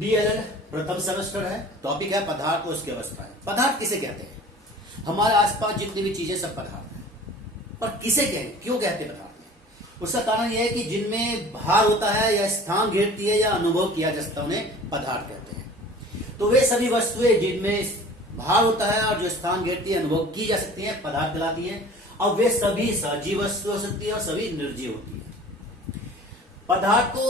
DElEd प्रथम semester है। Topic है पदार्थ और उसकी अवस्थाएं। पदार्थ किसे कहते हैं? हमारे आसपास जितनी भी चीजें सब पदार्थ हैं। पर किसे कहें, क्यों कहते हैं पदार्थ में? उसका कारण यह है कि जिनमें भार होता है या स्थान घेरती है या अनुभव किया जा सकता है उन्हें पदार्थ कहते हैं। तो वे सभी वस्तुएं जिनमें भार होता है और जो स्थान घेरती है, अनुभव की जा सकती है, पदार्थ कहलाती है। अब वे सभी सजीव वस्तु हो सकती है और सभी निर्जीव होती है। पदार्थ को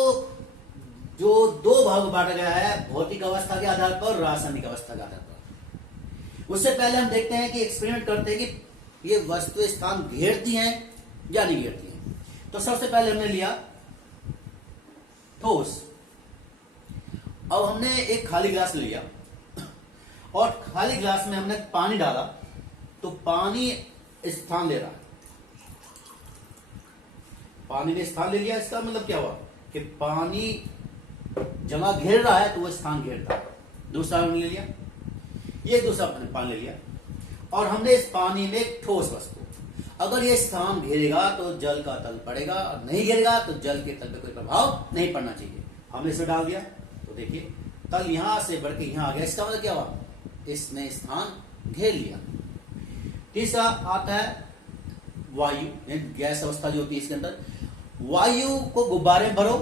जो दो भाग में बांटा गया है, भौतिक अवस्था के आधार पर और रासायनिक अवस्था के आधार पर। उससे पहले हम देखते हैं कि एक्सपेरिमेंट करते हैं कि ये वस्तुएं स्थान घेरती हैं या नहीं घेरती हैं। तो सबसे पहले हमने लिया ठोस। अब हमने एक खाली ग्लास लिया और खाली ग्लास में हमने पानी डाला, तो पानी स्थान ले रहा है। पानी ने स्थान ले लिया। इसका मतलब क्या हुआ कि पानी जगह घेर रहा है तो वो स्थान घेरता है। दूसरा हमने ले लिया, ये दूसरा पानी ले लिया और हमने इस पानी में एक ठोस वस्तु, अगर ये स्थान घेरेगा तो जल का तल पड़ेगा और नहीं घेरेगा तो जल के तल पे कोई प्रभाव नहीं पड़ना चाहिए। हमने इसे डाल दिया तो देखिए तल यहां से बढ़ के यहां आ गया। इसका मतलब क्या हुआ, इसने स्थान घेर लिया। तीसरा आता है वायु, गैस अवस्था जो होती है इसके अंदर। वायु को गुब्बारे में भरो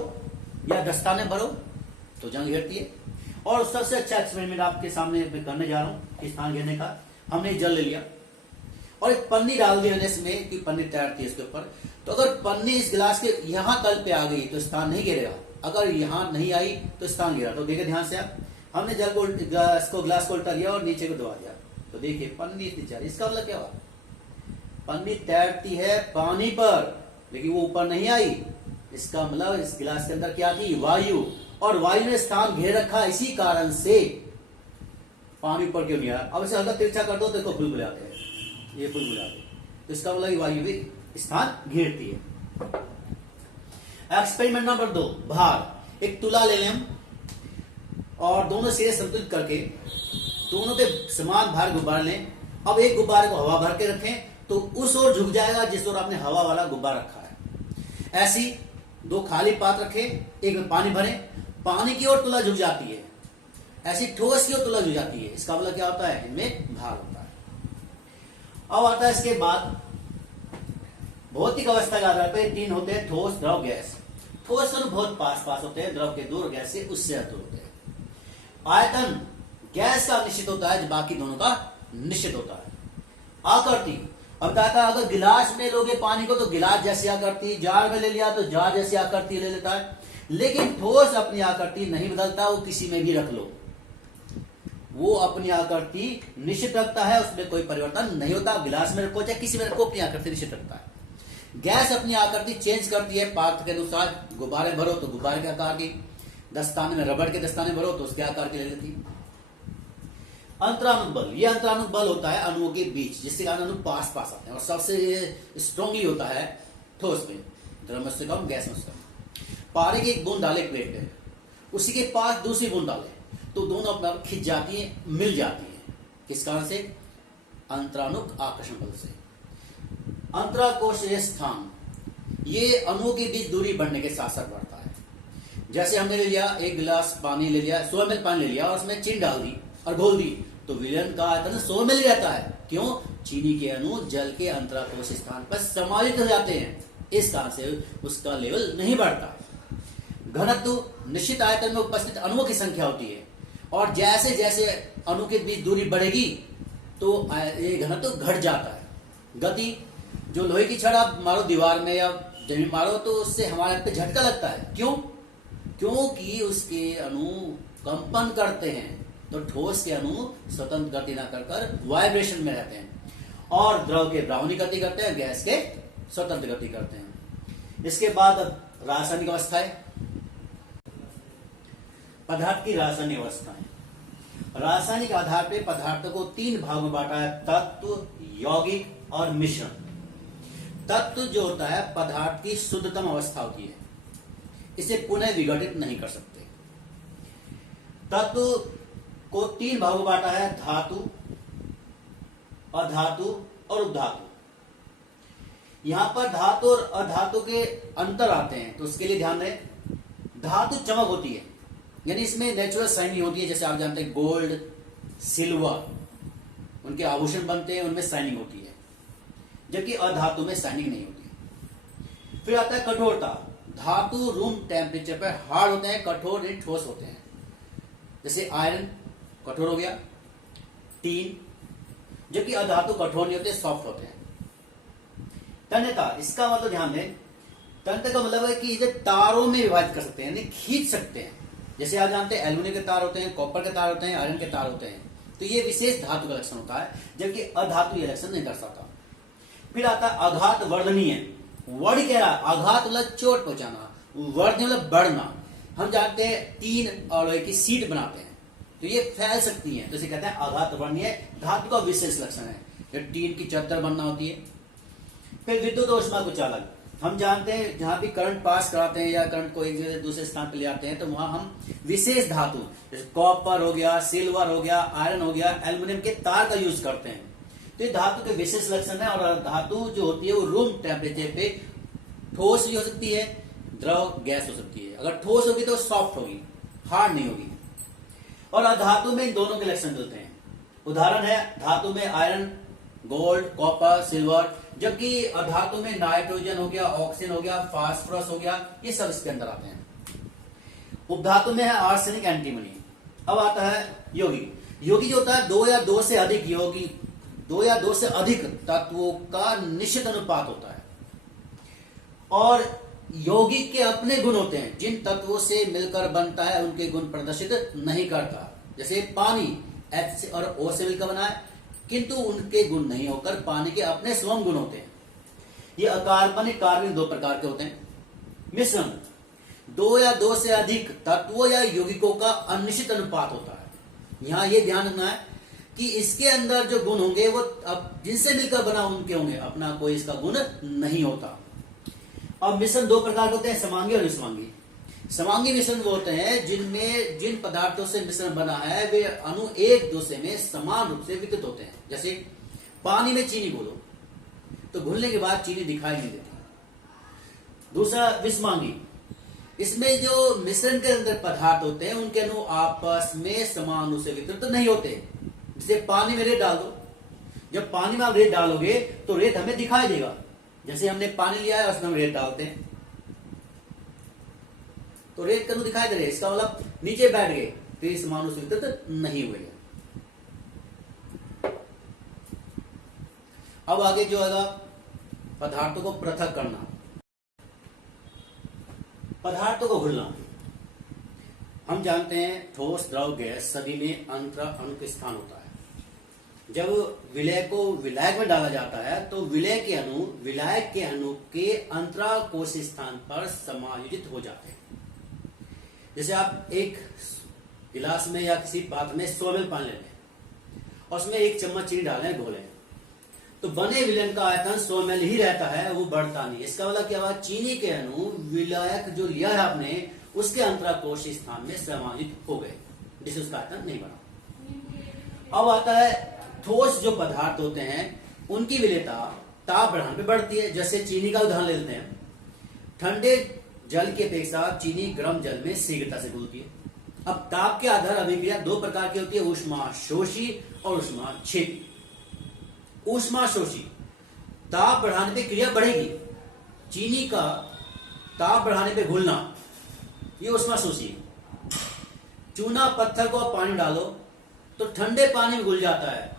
या दस्ताने भरो तो जंग घेरती है। और सबसे अच्छा एक्सपेरिमेंट आपके सामने मैं करने जा रहा हूं स्थान घेरने का। हमने जल ले लिया और एक पन्नी डाल दी इसमें कि पन्नी तैयार थी इसके ऊपर। तो अगर पन्नी इस गिलास के यहां तल पे आ गई तो स्थान नहीं घेरेगा, अगर यहां नहीं आई तो स्थान घेरा। तो देखिए ध्यान से आप, हमने जल को ग्लास को उल्टा दिया और नीचे को दबा दिया तो देखिए पन्नी इतनी तैयार। इसका मतलब क्या हुआ, पन्नी तैरती है पानी पर लेकिन वो ऊपर नहीं आई। इसका मतलब इस गिलास के अंदर क्या थी, वायु, और वायु ने स्थान घेर रखा। इसी कारण से पानी ऊपर क्यों नहीं आया। अब इसे हल्का तिरछा कर दो तो इसको बुलबुले आते हैं, ये बुलबुले आते हैं। तो इसका मतलब वायु भी स्थान घेरती है। एक्सपेरिमेंट नंबर 2, भार। एक तुला ले लें हम और दोनों सिरे संतुलित करके दोनों पे समान भार गुब्बारे लें। अब एक गुब्बारे को हवा भर के रखें तो उस ओर झुक जाएगा जिस ओर आपने हवा वाला गुब्बारा रखा है। ऐसी दो खाली पात्र रखें, एक में पानी भरें, पानी की ओर तुला झुक जाती है, ऐसी ठोस की ओर तुला झुक जाती है। इसका मतलब क्या होता है, इनमें भार होता है। अब आता है इसके बाद भौतिक अवस्था के आधार पर 3 होते हैं, ठोस, द्रव, गैस। ठोस अणु बहुत पास पास होते हैं, द्रव के दूर, गैस से उससे दूर होते हैं। आयतन गैस का निश्चित होता है, बाकी दोनों का निश्चित होता है। आकृति, अब कहता है अगर गिलास में लोगे पानी को तो गिलास जैसी आकृति, जार में ले लिया तो जार जैसी आकृति ले लेता है। लेकिन ठोस अपनी आकृति नहीं बदलता, वो किसी में भी रख लो वो अपनी आकृति निश्चित रखता है, उसमें कोई परिवर्तन नहीं होता। गिलास में रखो चाहे किसी में रखो, अपनी आकृति निश्चित रखता है। गैस अपनी आकृति चेंज करती है पात्र के अनुसार। गुब्बारे भरो तो गुब्बारे के आकार की, दस्ताने में रबड़ के दस्ताने भरो तो उसके आकार की ले लेती। अंतरानुक बल, यह अंतरानुक बल होता है अणुओं के बीच, जिससे कारण अणु पास पास आते हैं। और सबसे स्ट्रॉन्गली होता है ठोस में, द्रव में से कम, गैस में से कम। पानी की एक बूंद डाले प्लेट में, उसी के पास दूसरी बूंद डाले तो दोनों अपने आप खिंच जाती है, मिल जाती है। किस कारण से, अंतरानुक आकर्षण बल से। अंतराकोशीय स्थान, ये अणुओं के बीच दूरी बढ़ने के साथ साथ बढ़ता है। जैसे हमने ले लिया एक गिलास पानी ले लिया, 100 ml पानी ले लिया और उसमें चीनी डाल दी और घोल दी तो विलयन का आयतन 100 ml रहता है। क्यों, चीनी के अणु जल के अंतराकोशीय स्थान पर समाहित हो जाते हैं, इस कारण से उसका लेवल नहीं बढ़ता। घनत्व निश्चित आयतन में उपस्थित अणुओं की संख्या होती है और जैसे जैसे अणु के बीच दूरी बढ़ेगी तो ये घनत्व घट जाता है। गति, जो लोहे की छड़ आप मारो दीवार में या जमीन मारो तो उससे हमारे पे झटका लगता है। क्यों, क्योंकि उसके अणु कंपन करते हैं। तो ठोस के अणु स्वतंत्र गति ना कर वाइब्रेशन में रहते हैं और द्रव के ब्राह्मणी गति करते हैं, गैस के स्वतंत्र गति करते हैं। इसके बाद रासायनिक अवस्थाएं। पदार्थ की रासायनिक अवस्थाएं। रासायनिक आधार पर पदार्थों को 3 भागों में बांटा है, तत्व, यौगिक और मिश्रण। तत्व जो होता है पदार्थ की शुद्धतम अवस्था होती है, इसे पुनः विघटित नहीं कर सकते। तत्व को 3 भागों में बांटा है, धातु, अधातु और उपधातु। यहां पर धातु और अधातु के अंतर आते हैं तो उसके लिए ध्यान दें। धातु चमक होती है यानी इसमें नेचुरल शाइनिंग होती है। जैसे आप जानते हैं गोल्ड, सिल्वर, उनके आभूषण बनते हैं, उनमें शाइनिंग होती है, जबकि अधातु में शाइनिंग नहीं होती। फिर आता है कठोरता। धातु रूम टेम्परेचर पर हार्ड होते हैं, कठोर नहीं ठोस होते हैं। जैसे आयरन कठोर हो गया, टीन, जबकि अधातु कठोर नहीं होते, सॉफ्ट होते हैं। तन्यता, इसका मतलब ध्यान दें, तन्यता का मतलब है कि इसे तारों में विभाजित कर सकते हैं, यानी खींच सकते हैं। जैसे आप जानते हैं एल्यूमिनियम के तार होते हैं, कॉपर के तार होते हैं, आयरन के तार होते हैं। तो ये विशेष धातु का लक्षण होता है, जबकि अधातु ये लक्षण नहीं दर्शाता। फिर आता है आघात वर्धनीय। वर्ड कह रहा है, आघात मतलब चोट पहुंचाना, वर्धनीय मतलब बढ़ना। हम जानते हैं टीन और लोहे की सीट बनाते हैं, तो ये फैल सकती है, तो इसे कहते हैं आघात वर्णनीय, धातु का विशेष लक्षण है। जब टीन की चद्दर बनना होती है। फिर विद्युत और ऊष्मा कुछ अलग। हम जानते हैं जहां भी करंट पास कराते हैं या करंट को एक जगह से दूसरे स्थान पर ले आते हैं, तो वहां हम विशेष धातु जैसे कॉपर हो गया, सिल्वर हो गया, आयरन हो गया, एल्युमिनियम के तार का यूज करते हैं। तो ये धातु के विशेष लक्षण है। और धातु जो होती है वो रूम टेम्परेचर पे ठोस भी हो सकती है, द्रव गैस हो सकती है। अगर ठोस होगी तो सॉफ्ट होगी, हार्ड नहीं होगी। और अधातु में इन दोनों के लक्षण मिलते हैं। उदाहरण है धातु में आयरन, गोल्ड, कॉपर, सिल्वर, जबकि अधातु में नाइट्रोजन हो गया, ऑक्सीजन हो गया, फास्फोरस हो गया, ये सब इसके अंदर आते हैं। उपधातु में है आर्सेनिक, एंटीमनी। अब आता है यौगिक। यौगिक जो होता है दो या दो से अधिक यौगिक, दो या दो से अधिक तत्वों का निश्चित अनुपात होता है। और यौगिक के अपने गुण होते हैं, जिन तत्वों से मिलकर बनता है उनके गुण प्रदर्शित नहीं करता। जैसे पानी H और O से मिलकर बना है, किंतु उनके गुण नहीं होकर पानी के अपने स्वयं गुण होते हैं। ये अकार्बनिक कार्बनिक दो प्रकार के होते हैं। मिश्रण, दो या दो से अधिक तत्वों या यौगिकों का अनिश्चित अनुपात होता है। यहां ये ध्यान रखना है कि इसके अंदर जो गुण होंगे वो अब जिनसे मिलकर बना उनके होंगे, अपना कोई इसका गुण नहीं होता। अब मिश्रण दो प्रकार के होते हैं, समांगी और विसमांगी। समांगी मिश्रण वो होते हैं जिनमें जिन पदार्थों से मिश्रण बना है वे अणु एक दूसरे में समान रूप से वितरित होते हैं। जैसे पानी में चीनी घोलो तो घुलने के बाद चीनी दिखाई नहीं देती। दूसरा विसमांगी, इसमें जो मिश्रण के अंदर पदार्थ होते हैं उनके अणु आपस में समान रूप से वितरित नहीं होते। जैसे पानी में रेत डाल दो, जब पानी में आप रेत डालोगे तो रेत हमें दिखाई देगा। जैसे हमने पानी लिया है उसमें हम रेत डालते हैं तो रेत का दिखाई दे रहे, इसका मतलब नीचे बैठ गए तो ये समान रूप से वितरित नहीं हुए। अब आगे जो है पदार्थों को पृथक करना, पदार्थों को घुलना। हम जानते हैं ठोस, द्रव, गैस सभी में अंतरा अणु का स्थान होता है। जब विलय को विलायक में डाला जाता है तो विलय के अणु विलायक के अणु के अंतरा कोश स्थान पर समायोजित हो जाते हैं। जैसे आप एक गिलास में या किसी पात्र में 100 ml पानी ले लें और उसमें 1 चम्मच चीनी डालें, घोलें, तो बने विलयन का आयतन 100 ml ही रहता है, वो बढ़ता नहीं। इसका मतलब क्या हुआ, चीनी के अणु विलायक जो लिया है आपने उसके अंतराकोश स्थान में समायोजित हो गए, जिससे उसका आयतन नहीं बढ़ा। अब आता है ठोस जो पदार्थ होते हैं उनकी विलेयता ताप बढ़ाने पे बढ़ती है। जैसे चीनी का उदाहरण लेते हैं, ठंडे जल की अपेक्षा चीनी गर्म जल में शीघ्रता से घुलती है। अब ताप के आधार अभिक्रिया दो प्रकार की होती है, ऊष्माशोषी और ऊष्माक्षेपी। ऊष्माशोषी, ताप बढ़ाने पे क्रिया बढ़ेगी, चीनी का ताप बढ़ाने पे घुलना, ये ऊष्माशोषी है। चूना पत्थर को पानी डालो तो ठंडे पानी में घुल जाता है,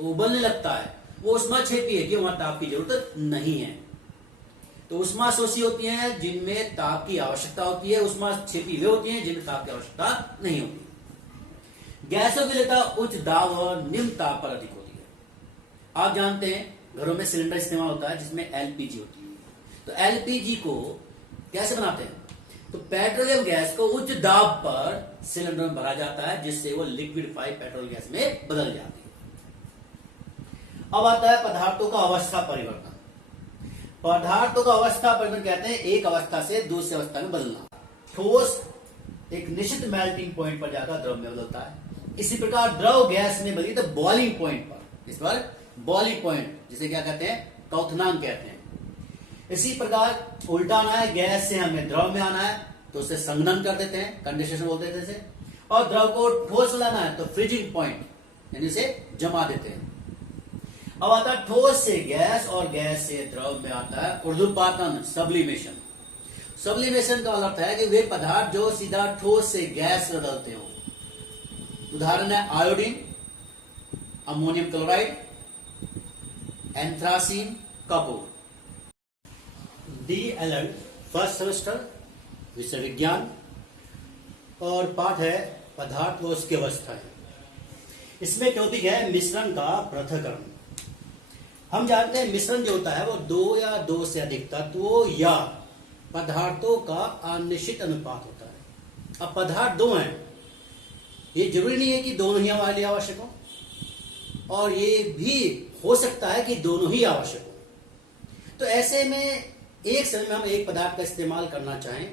उबलने लगता है, वो ऊष्माक्षेपी है कि वहां ताप की जरूरत नहीं है। तो ऊष्माशोषी होती हैं जिनमें ताप की आवश्यकता होती है, ऊष्माक्षेपी वे होती हैं जिनमें ताप की आवश्यकता नहीं होती। गैसों की विलेयता उच्च दाब और निम्न ताप पर अधिक होती है। आप जानते हैं घरों में सिलेंडर इस्तेमाल होता है जिसमें एलपीजी होती है। तो एलपीजी को कैसे बनाते हैं, तो पेट्रोलियम गैस को उच्च दाब पर सिलेंडर में भरा जाता है जिससे वो लिक्विडिफाइड पेट्रोल गैस में बदल जाती है। अब आता है पदार्थों का अवस्था परिवर्तन। पदार्थों का अवस्था परिवर्तन कहते हैं एक अवस्था से दूसरी अवस्था में बदलना। ठोस एक निश्चित मेल्टिंग पॉइंट पर जाकर द्रव में बदलता है। इसी प्रकार द्रव गैस में बदली तो बॉइलिंग पॉइंट पर, इस पर बॉइलिंग पॉइंट जिसे क्या कहते हैं, क्वथनांक कहते हैं। इसी प्रकार उल्टा आना है, गैस से हमें द्रव में आना है तो उसे संघनन कर देते हैं, कंडेंसेशन बोलते हैं जैसे। और द्रव को ठोस लाना है तो फ्रीजिंग पॉइंट यानी उसे जमा देते हैं। अब आता है ठोस से गैस और गैस से द्रव में आता है ऊर्ध्वपातन, सब्लिमेशन। सब्लिमेशन का अर्थ है कि वे पदार्थ जो सीधा ठोस से गैस में बदलते हो। उदाहरण है iodine, ammonium chloride, anthracene, Kapoor. DLL first semester विषय विज्ञान और पाठ है पदार्थ व उसकी अवस्थाएं। इसमें टॉपिक है मिश्रण का पृथक्करण। हम जानते हैं मिश्रण जो होता है वो दो या दो से अधिक तत्वों या पदार्थों का अनिश्चित अनुपात होता है। अब पदार्थ दो हैं, ये जरूरी नहीं है कि दोनों ही हमारे लिए आवश्यक हो, और ये भी हो सकता है कि दोनों ही आवश्यक हो। तो ऐसे में एक समय में हम एक पदार्थ का इस्तेमाल करना चाहें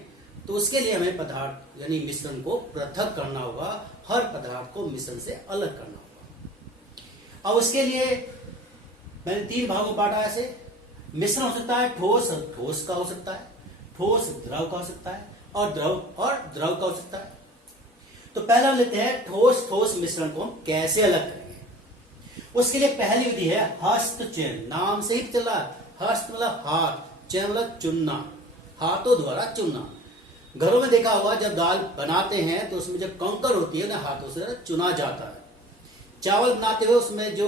तो उसके लिए हमें पदार्थ यानी मिश्रण को पृथक करना होगा, हर पदार्थ को मिश्रण से अलग करना होगा। अब उसके लिए मैंने 3 भागों में बांटा। ऐसे मिश्रण हो सकता है ठोस, ठोस का हो सकता है, ठोस द्रव का हो सकता है, और द्रव का हो सकता है। तो पहला लेते हैं ठोस ठोस मिश्रण को हम कैसे अलग करेंगे। उसके लिए पहली विधि है हस्त चयन। नाम से ही चला, हस्त मतलब हाथ, चयन मतलब चुनना, हाथों द्वारा चुनना। घरों में देखा होगा जब दाल बनाते हैं तो उसमें जब कंकर होती है ना हाथों से चुना जाता है। चावल बनाते हुए उसमें जो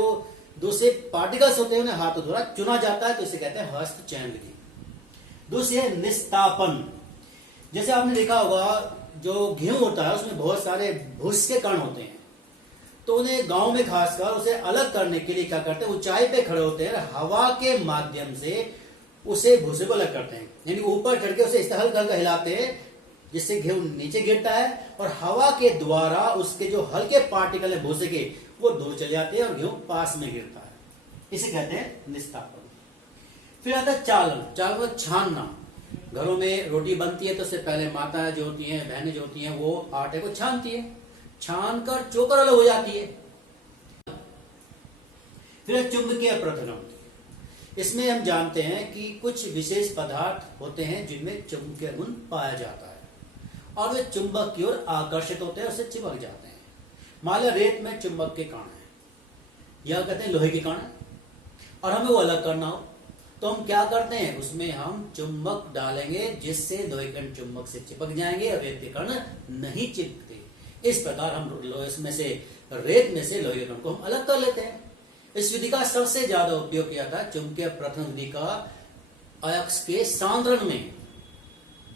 दूसरे पार्टिकल्स होते हैं उन्हें हाथों द्वारा चुना जाता है, तो इसे कहते हैं हस्त चयन विधि। दूसरी है निस्तापन। जैसे आपने देखा होगा जो गेहूं होता है उसमें बहुत सारे भूस के कण होते हैं, तो उन्हें गांव में खासकर उसे अलग करने के लिए क्या करते हैं, ऊंचाई पे खड़े होते हैं, हवा के माध्यम से उसे भूसे को अलग करते हैं। यानी ऊपर चढ़ के उसे इस तरह हल्का हिलाते हैं जिससे गेहूं नीचे गिरता है, और हवा के द्वारा उसके जो हल्के पार्टिकल है भूसे के वो दूर चले जाते हैं और गेहूं पास में गिरता है। इसे कहते हैं निस्तापन। फिर आता है चालन। चालन मतलब छानना। घरों में रोटी बनती है तो उससे पहले माताएं जो होती हैं, बहनें जो होती हैं, वो आटे को छानती है, छान कर चोकर अलग हो जाती है। फिर चुंबकीय पृथक्करण। इसमें हम जानते हैं कि कुछ विशेष पदार्थ होते हैं जिनमें चुंबकीय गुण पाया जाता है और वे चुंबक की ओर आकर्षित होते हैं, उससे चिपक जाते हैं। मान लो रेत में चुंबक के कण है, यह कहते हैं लोहे के कण है, और हमें वो अलग करना हो तो हम क्या करते हैं, उसमें हम चुंबक डालेंगे जिससे लोहे के कण चुंबक से चिपक जाएंगे और रेत के कण नहीं चिपकते। इस प्रकार हम रेत में से लोहे के कण को हम अलग कर लेते हैं। इस विधि का सबसे ज्यादा उपयोग किया था चुंबकीय पृथक्करण विधि का अयस्क के सांद्रण में,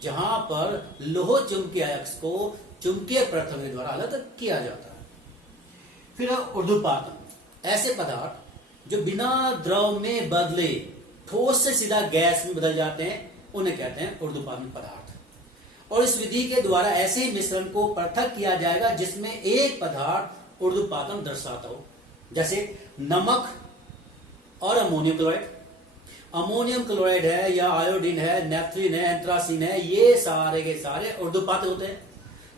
जहां पर लोह चुंबकीय अयस्क को चुंबकीय पृथक्करण द्वारा अलग किया जाता है। फिर ऊर्ध्वपातन। ऐसे पदार्थ जो बिना द्रव में बदले ठोस से सीधा गैस में बदल जाते हैं उन्हें कहते हैं ऊर्ध्वपातन पदार्थ। और इस विधि के द्वारा ऐसे ही मिश्रण को पृथक किया जाएगा जिसमें एक पदार्थ ऊर्ध्वपातन दर्शाता हो, जैसे नमक और अमोनियम क्लोराइड। अमोनियम क्लोराइड है या आयोडीन है, नेफ्थलीन है, एंथ्रासीन है, ये सारे के सारे ऊर्ध्वपातन होते हैं,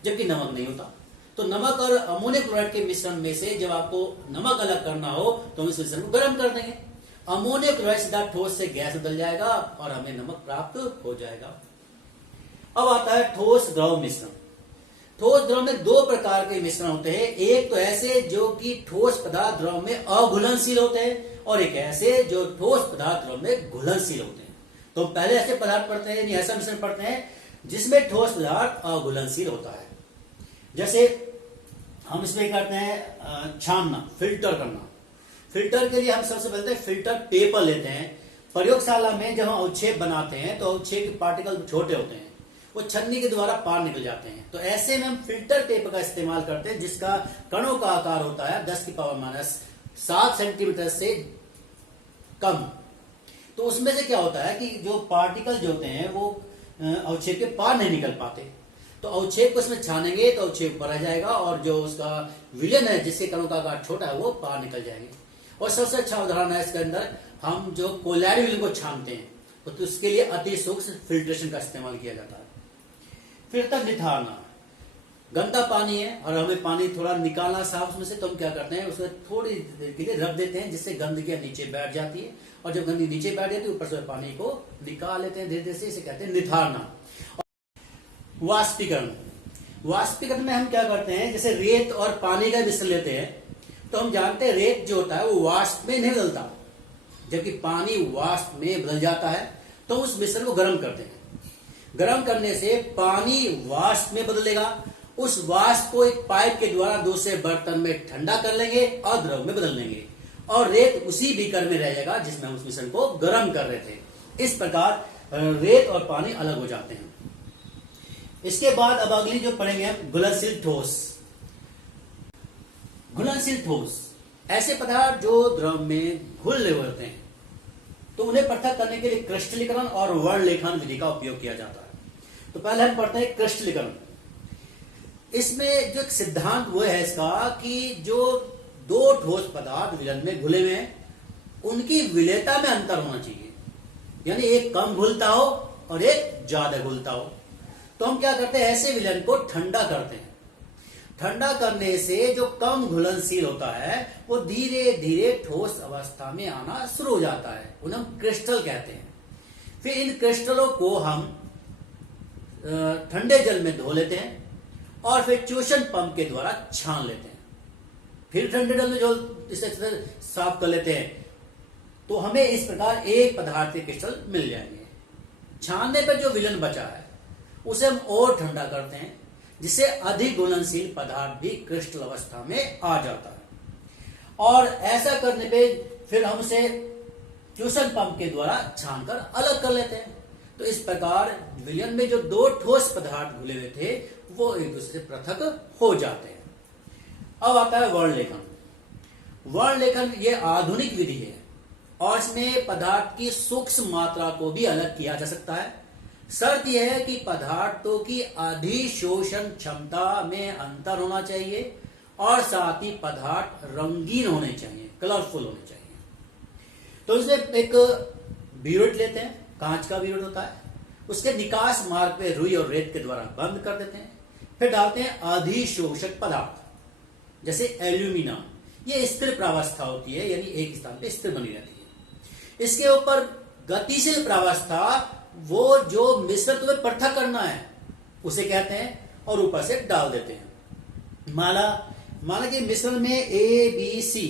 जबकि नमक नहीं होता। तो नमक और अमोनियम क्लोराइड के मिश्रण में से जब आपको नमक अलग करना हो तो हम इस मिश्रण को गर्म कर देंगे, अमोनियम क्लोराइड सीधा ठोस से गैस बदल जाएगा और हमें नमक प्राप्त हो जाएगा। अब आता है ठोस द्रव मिश्रण। ठोस द्रव में 2 प्रकार के मिश्रण होते हैं। एक तो ऐसे जो कि ठोस पदार्थ द्रव में अघुलनशील होते हैं, और एक ऐसे जो ठोस पदार्थ द्रव में घुलनशील होते हैं। तो पहले ऐसे पदार्थ पढ़ते हैं, यानी ऐसा मिश्रण पढ़ते हैं जिसमें ठोस पदार्थ अघुलनशील होता है। जैसे हम इसमें करते हैं छानना, फिल्टर करना। फिल्टर के लिए हम सबसे पहले फिल्टर पेपर लेते हैं। प्रयोगशाला में जब हम अवक्षेप बनाते हैं तो अवक्षेप के पार्टिकल छोटे होते हैं, वो छन्नी के द्वारा पार निकल जाते हैं। तो ऐसे में हम फिल्टर पेपर का इस्तेमाल करते हैं जिसका कणों का आकार होता है 10⁻⁷ सेंटीमीटर से कम। तो उसमें से क्या होता है कि जो पार्टिकल जो होते हैं वो अवक्षेप के पार नहीं निकल पाते। तो अवक्षेप को इसमें छानेंगे तो अवक्षेप ऊपर आ जाएगा और जो उसका विलयन है जिससे कणों का आकार छोटा है वो पार निकल जाएंगे। और सबसे अच्छा उदाहरण है इसके अंदर हम जो कोलैरी विलयन को छानते हैं तो उसके लिए अति सूक्ष्म फिल्ट्रेशन का इस्तेमाल किया जाता है। फिर तक निथारना। गंदा पानी है और हमें पानी थोड़ा निकालना साफ उसमें से, तो हम क्या करते हैं उसको थोड़ी देर के लिए रख देते हैं जिससे गंदगी नीचे बैठ जाती है, और जब गंदगी नीचे बैठ जाती है ऊपर से पानी को निकाल लेते हैं धीरे धीरे से। इसे कहते हैं निथारना। वाष्पीकरण। वाष्पीकरण में हम क्या करते हैं, जैसे रेत और पानी का मिश्रण लेते हैं, तो हम जानते हैं रेत जो होता है वो वाष्प में नहीं बदलता, जबकि पानी वाष्प में बदल जाता है। तो उस मिश्रण को गर्म करते हैं, गर्म करने से पानी वाष्प में बदलेगा, उस वाष्प को एक पाइप के द्वारा दूसरे बर्तन में ठंडा कर लेंगे और द्रव में बदल लेंगे, और रेत उसी बीकर में रहेगा जिसमें हम उस मिश्रण को गर्म कर रहे थे। इस प्रकार रेत और पानी अलग हो जाते हैं। इसके बाद अब अगली जो पढ़ेंगे हम, घुलनशील ठोस। घुलनशील ठोस ऐसे पदार्थ जो द्रव में घुल रहे होते हैं, तो उन्हें पृथक करने के लिए क्रिस्टलीकरण और वर्णलेखन विधि का उपयोग किया जाता है। तो पहले हम पढ़ते हैं क्रिस्टलीकरण। इसमें जो एक सिद्धांत वो है इसका कि जो दो ठोस पदार्थ विलयन में घुले हुए हैं, उनकी विलेयता में अंतर होना चाहिए, यानी एक कम घुलता हो और एक ज्यादा घुलता हो। तो हम क्या करते हैं, ऐसे विलयन को ठंडा करते हैं। ठंडा करने से जो कम घुलनशील होता है वो धीरे धीरे ठोस अवस्था में आना शुरू हो जाता है, उन्हें हम क्रिस्टल कहते हैं। फिर इन क्रिस्टलों को हम ठंडे जल में धो लेते हैं और फिर ट्यूशन पंप के द्वारा छान लेते हैं। फिर ठंडे जल में जो इसे साफ कर लेते हैं, तो हमें इस प्रकार एक पदार्थ के क्रिस्टल मिल जाएंगे। छानने पर जो विलयन बचा है उसे हम और ठंडा करते हैं, जिससे अधिक घुलनशील पदार्थ भी क्रिस्टल अवस्था में आ जाता है। और ऐसा करने पे फिर हम उसे ट्यूशन पंप के द्वारा छानकर अलग कर लेते हैं। तो इस प्रकार विलयन में जो दो ठोस पदार्थ घुले हुए थे वो एक दूसरे से पृथक हो जाते हैं। अब आता है वर्णलेखन। वर्णलेखन ये आधुनिक विधि है और इसमें पदार्थ की सूक्ष्म मात्रा को भी अलग किया जा सकता है। शर्त यह है कि पदार्थों की अधिशोषण क्षमता में अंतर होना चाहिए और साथ ही पदार्थ रंगीन होने चाहिए, कलरफुल होने चाहिए। तो इसमें एक बीरुट लेते हैं, कांच का बीरुट होता है, उसके निकास मार्ग पे रुई और रेत के द्वारा बंद कर देते हैं। फिर डालते हैं अधिशोषक पदार्थ, जैसे एल्यूमिना। ये स्थिर प्रावस्था होती है, यानी एक स्थान पे स्थिर बनी रहती है। इसके ऊपर गतिशील प्रावस्था, वो जो मिश्रण तुम्हें पृथक करना है उसे कहते हैं, और ऊपर से डाल देते हैं। माना कि मिश्रण में A, B, C